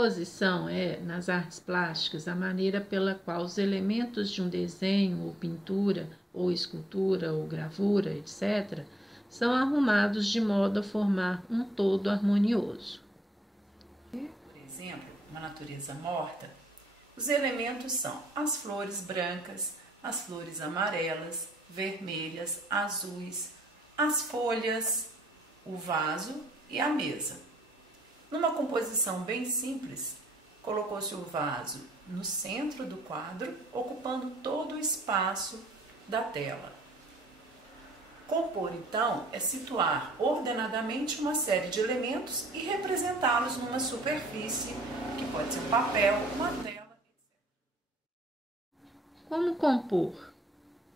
composição é, nas artes plásticas, a maneira pela qual os elementos de um desenho, ou pintura, ou escultura, ou gravura, etc., são arrumados de modo a formar um todo harmonioso. Por exemplo, uma natureza morta, os elementos são as flores brancas, as flores amarelas, vermelhas, azuis, as folhas, o vaso e a mesa. Numa composição bem simples, colocou-se o vaso no centro do quadro, ocupando todo o espaço da tela. Compor, então, é situar ordenadamente uma série de elementos e representá-los numa superfície, que pode ser um papel, uma tela, etc. Como compor?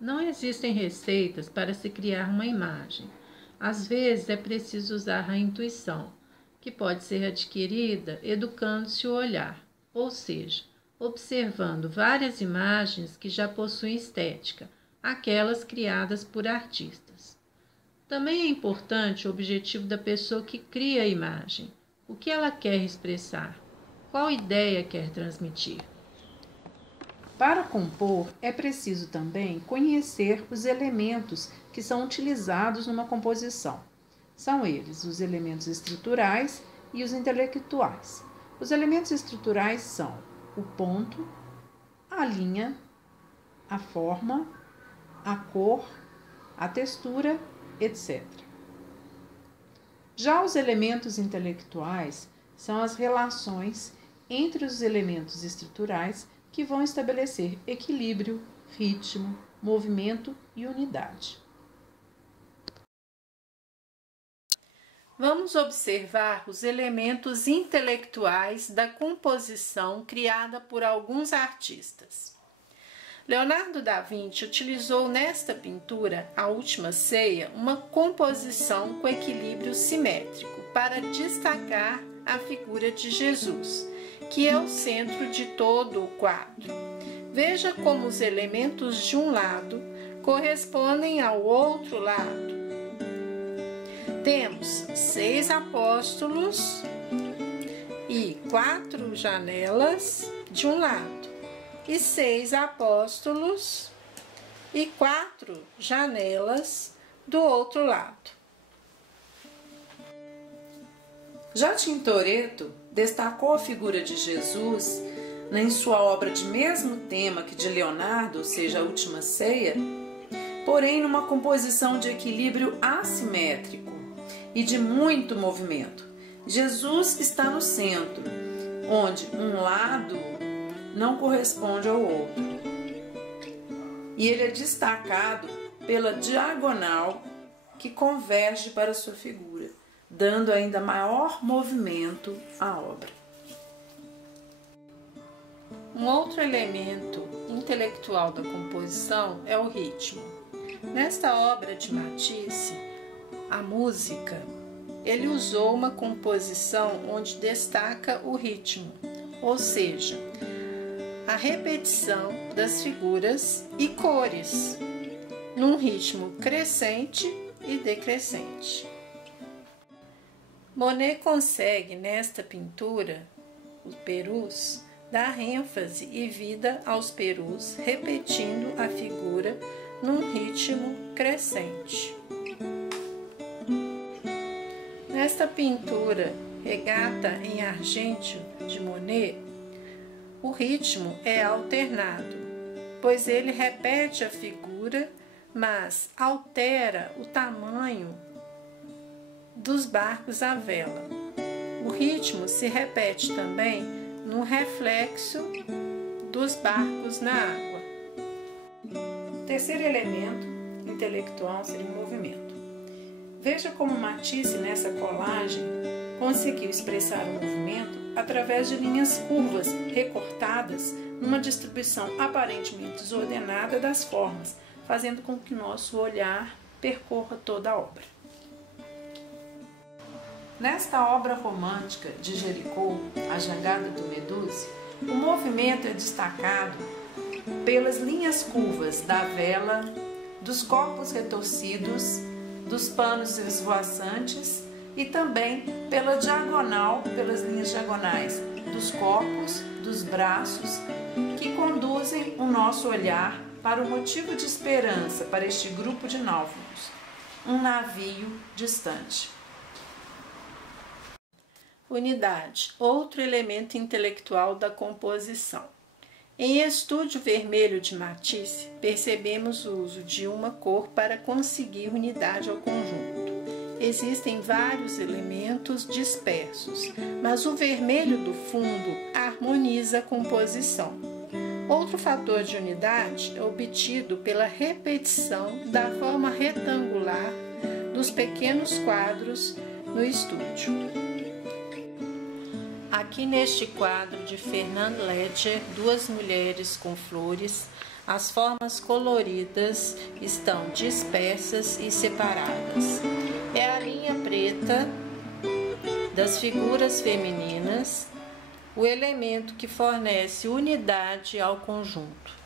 Não existem receitas para se criar uma imagem. Às vezes é preciso usar a intuição, que pode ser adquirida educando-se o olhar, ou seja, observando várias imagens que já possuem estética, aquelas criadas por artistas. Também é importante o objetivo da pessoa que cria a imagem, o que ela quer expressar, qual ideia quer transmitir. Para compor, é preciso também conhecer os elementos que são utilizados numa composição. São eles os elementos estruturais e os intelectuais. Os elementos estruturais são o ponto, a linha, a forma, a cor, a textura, etc. Já os elementos intelectuais são as relações entre os elementos estruturais que vão estabelecer equilíbrio, ritmo, movimento e unidade. Vamos observar os elementos intelectuais da composição criada por alguns artistas. Leonardo da Vinci utilizou nesta pintura, A Última Ceia, uma composição com equilíbrio simétrico para destacar a figura de Jesus, que é o centro de todo o quadro. Veja como os elementos de um lado correspondem ao outro lado. Temos 6 apóstolos e 4 janelas de um lado, e 6 apóstolos e 4 janelas do outro lado. Já Tintoretto destacou a figura de Jesus em sua obra de mesmo tema que de Leonardo, ou seja, A Última Ceia, porém numa composição de equilíbrio assimétrico e de muito movimento. Jesus está no centro, onde um lado não corresponde ao outro. E ele é destacado pela diagonal que converge para sua figura, dando ainda maior movimento à obra. Um outro elemento intelectual da composição é o ritmo. Nesta obra de Matisse, a música, ele usou uma composição onde destaca o ritmo, ou seja, a repetição das figuras e cores, num ritmo crescente e decrescente. Monet consegue, nesta pintura, os perus, dar ênfase e vida aos perus, repetindo a figura num ritmo crescente. Nesta pintura, Regata em Argênteo, de Monet, o ritmo é alternado, pois ele repete a figura, mas altera o tamanho dos barcos à vela. O ritmo se repete também no reflexo dos barcos na água. O terceiro elemento intelectual seria o movimento. Veja como Matisse, nessa colagem, conseguiu expressar o movimento através de linhas curvas recortadas numa distribuição aparentemente desordenada das formas, fazendo com que nosso olhar percorra toda a obra. Nesta obra romântica de Géricault, A Jangada do Méduse, o movimento é destacado pelas linhas curvas da vela, dos corpos retorcidos, dos panos esvoaçantes e também pela diagonal, pelas linhas diagonais dos corpos, dos braços, que conduzem o nosso olhar para o motivo de esperança para este grupo de náufragos, um navio distante. Unidade, outro elemento intelectual da composição. Em Estúdio Vermelho de Matisse, percebemos o uso de uma cor para conseguir unidade ao conjunto. Existem vários elementos dispersos, mas o vermelho do fundo harmoniza a composição. Outro fator de unidade é obtido pela repetição da forma retangular dos pequenos quadros no estúdio. Aqui neste quadro de Fernand Léger, Duas Mulheres com Flores, as formas coloridas estão dispersas e separadas. É a linha preta das figuras femininas, o elemento que fornece unidade ao conjunto.